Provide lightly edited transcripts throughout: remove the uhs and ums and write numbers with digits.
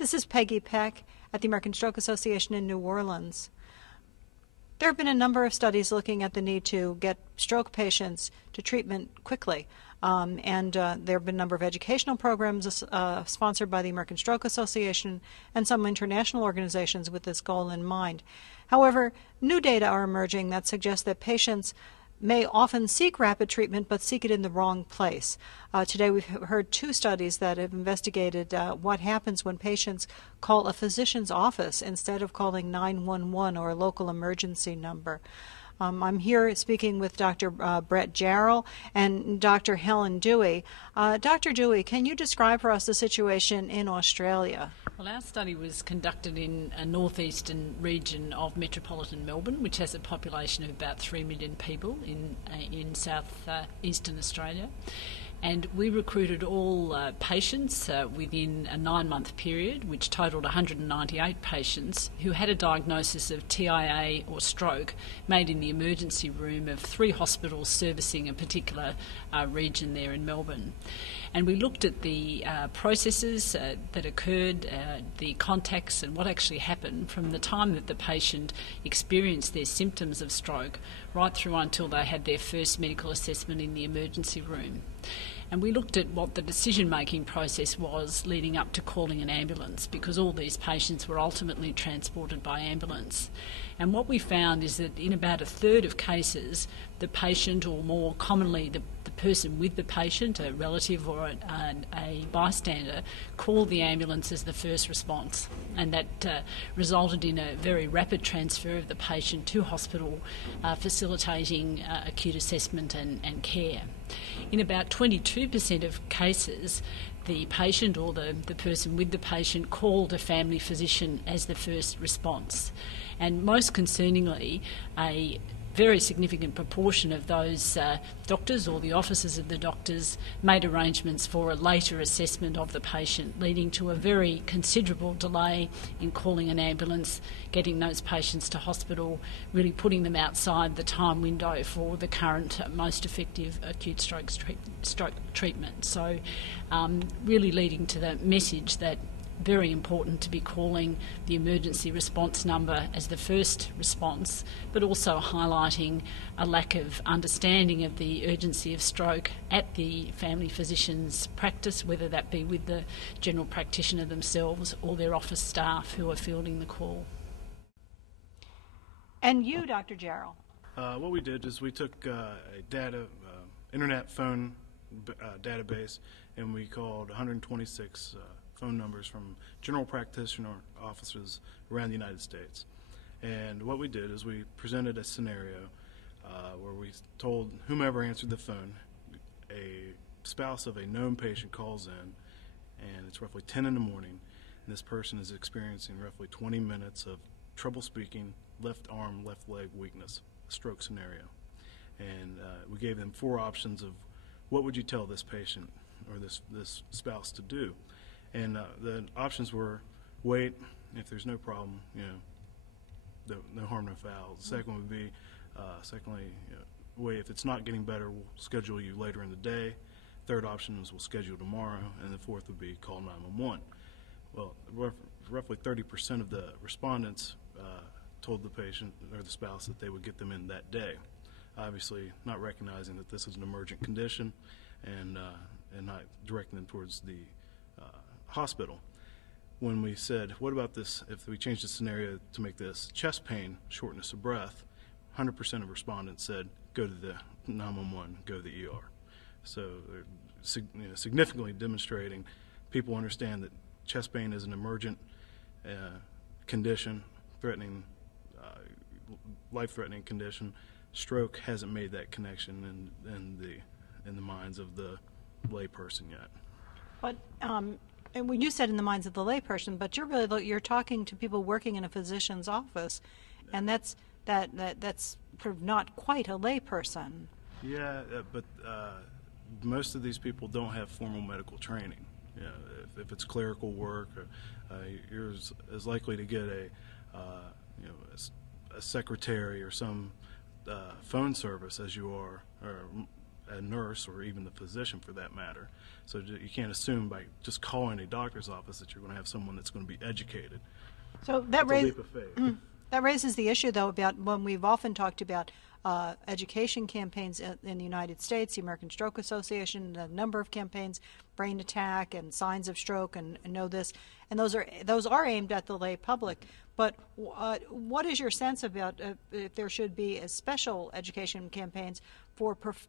This is Peggy Peck at the American Stroke Association in New Orleans. There have been a number of studies looking at the need to get stroke patients to treatment quickly. There have been a number of educational programs sponsored by the American Stroke Association and some international organizations with this goal in mind. However, new data are emerging that suggest that patients may often seek rapid treatment but seek it in the wrong place. Today we've heard two studies that have investigated what happens when patients call a physician's office instead of calling 911 or a local emergency number. I'm here speaking with Dr. Brett Jarrell and Dr. Helen Dewy. Dr. Dewy, can you describe for us the situation in Australia? Well, our study was conducted in a northeastern region of metropolitan Melbourne, which has a population of about 3 million people in south-eastern Australia. And we recruited all patients within a 9-month period, which totalled 198 patients who had a diagnosis of TIA or stroke made in the emergency room of 3 hospitals servicing a particular region there in Melbourne. And we looked at the processes that occurred, the contacts and what actually happened from the time that the patient experienced their symptoms of stroke right through until they had their first medical assessment in the emergency room. And we looked at what the decision-making process was leading up to calling an ambulance, because all these patients were ultimately transported by ambulance. And what we found is that in about a third of cases, the patient, or more commonly the person with the patient, a relative or a bystander, called the ambulance as the first response. And that resulted in a very rapid transfer of the patient to hospital, facilitating acute assessment and care. In about 22% of cases, the patient or the person with the patient called a family physician as the first response. And most concerningly, a very significant proportion of those doctors or the officers of the doctors made arrangements for a later assessment of the patient, leading to a very considerable delay in calling an ambulance, getting those patients to hospital, really putting them outside the time window for the current most effective acute stroke treatment. So really leading to the message that very important to be calling the emergency response number as the first response, but also highlighting a lack of understanding of the urgency of stroke at the family physician's practice, whether that be with the general practitioner themselves or their office staff who are fielding the call. And you, Dr. Jarrell? What we did is we took a internet phone database, and we called 126 phone numbers from general practitioner offices around the United States. And what we did is we presented a scenario where we told whomever answered the phone, a spouse of a known patient calls in, and it's roughly 10 in the morning, and this person is experiencing roughly 20 minutes of trouble speaking, left arm, left leg weakness, a stroke scenario. And we gave them 4 options of what would you tell this patient or this spouse to do. And the options were wait, if there's no problem, no harm, no foul. The second would be, wait, if it's not getting better, we'll schedule you later in the day. Third option is we'll schedule tomorrow. And the fourth would be call 911. Well, roughly 30% of the respondents told the patient or the spouse that they would get them in that day, obviously not recognizing that this is an emergent condition and not directing them towards the hospital. When we said, what about this, if we change the scenario to make this chest pain, shortness of breath, 100% of respondents said, go to the 911, go to the ER. So significantly demonstrating people understand that chest pain is an emergent condition, life-threatening condition. Stroke hasn't made that connection in the minds of the layperson yet. But and when you said in the minds of the layperson, but you're talking to people working in a physician's office, and that's sort of not quite a layperson. Yeah, but most of these people don't have formal medical training. If it's clerical work, you're as likely to get a secretary or some phone service as you are, or a nurse or even the physician for that matter. So you can't assume by just calling a doctor's office that you're going to have someone that's going to be educated. So It's a leap of faith. that raises the issue, though, about when we've often talked about education campaigns in the United States, the American Stroke Association, a number of campaigns, brain attack and signs of stroke, and know this, and those are aimed at the lay public. But what is your sense about if there should be a special education campaigns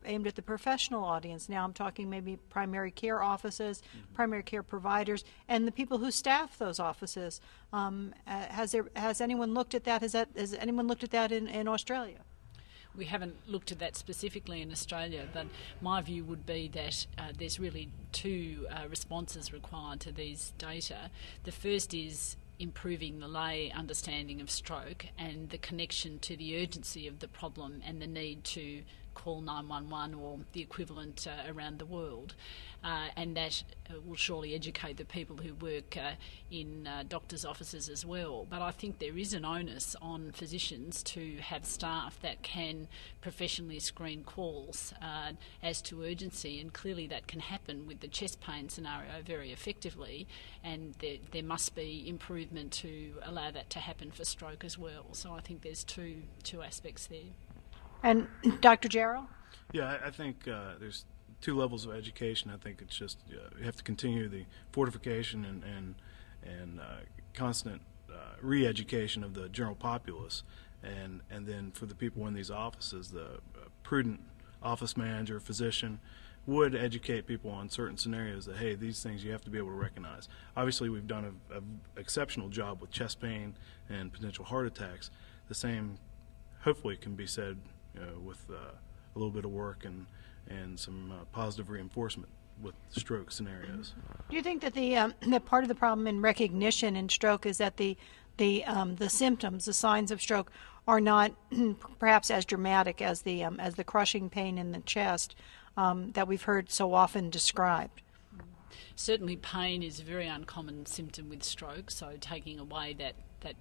aimed at the professional audience? Now I'm talking maybe primary care offices, primary care providers, and the people who staff those offices. Has anyone looked at that? Has anyone looked at that in Australia? We haven't looked at that specifically in Australia, but my view would be that there's really two responses required to these data. The first is improving the lay understanding of stroke and the connection to the urgency of the problem and the need to call 911 or the equivalent around the world. And that will surely educate the people who work in doctors' offices as well. But I think there is an onus on physicians to have staff that can professionally screen calls as to urgency, and clearly that can happen with the chest pain scenario very effectively, and there must be improvement to allow that to happen for stroke as well. So I think there's two aspects there. And Dr. Jarrell? Yeah, I think there's two levels of education. I think it's just you have to continue the fortification and constant re-education of the general populace, and then for the people in these offices, the prudent office manager, physician would educate people on certain scenarios that, hey, these things you have to be able to recognize. Obviously, we've done an exceptional job with chest pain and potential heart attacks. The same, hopefully, can be said with a little bit of work and some positive reinforcement with stroke scenarios. Do you think that that part of the problem in recognition in stroke is that the symptoms, the signs of stroke, are not perhaps as dramatic as the crushing pain in the chest that we've heard so often described? Certainly pain is a very uncommon symptom with stroke, so taking away that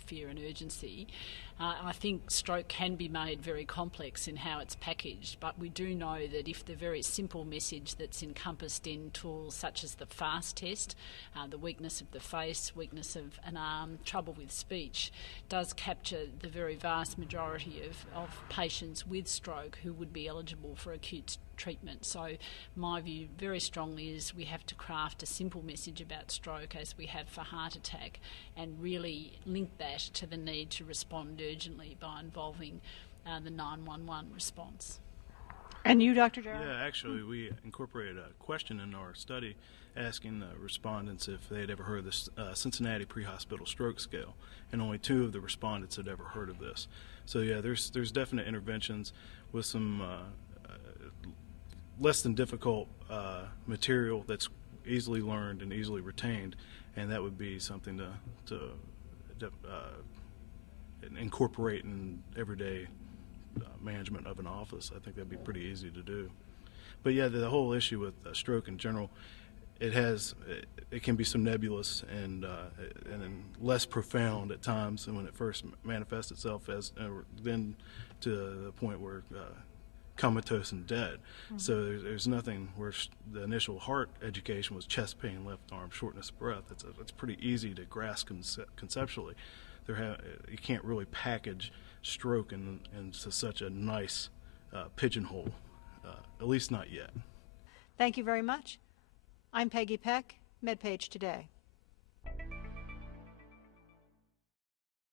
fear and urgency. I think stroke can be made very complex in how it's packaged, but we do know that if the very simple message that's encompassed in tools such as the FAST test, the weakness of the face, weakness of an arm, trouble with speech, does capture the very vast majority of patients with stroke who would be eligible for acute treatment. So my view very strongly is we have to craft a simple message about stroke as we have for heart attack, and really link that to the need to respond urgently by involving the 911 response. And you, Dr. Jarrell? Yeah, actually, we incorporated a question in our study asking the respondents if they had ever heard of the Cincinnati Pre-Hospital Stroke Scale, and only 2 of the respondents had ever heard of this. So yeah, there's definite interventions with some less than difficult material that's easily learned and easily retained, and that would be something to incorporate in everyday management of an office. I think that'd be pretty easy to do. But yeah, the whole issue with stroke in general, it can be so nebulous and less profound at times than when it first manifests itself, as then to the point where comatose and dead. So there's nothing where the initial heart education was chest pain, left arm, shortness of breath. It's pretty easy to grasp conceptually. You can't really package stroke into such a nice pigeonhole, at least not yet. Thank you very much. I'm Peggy Peck, MedPage Today.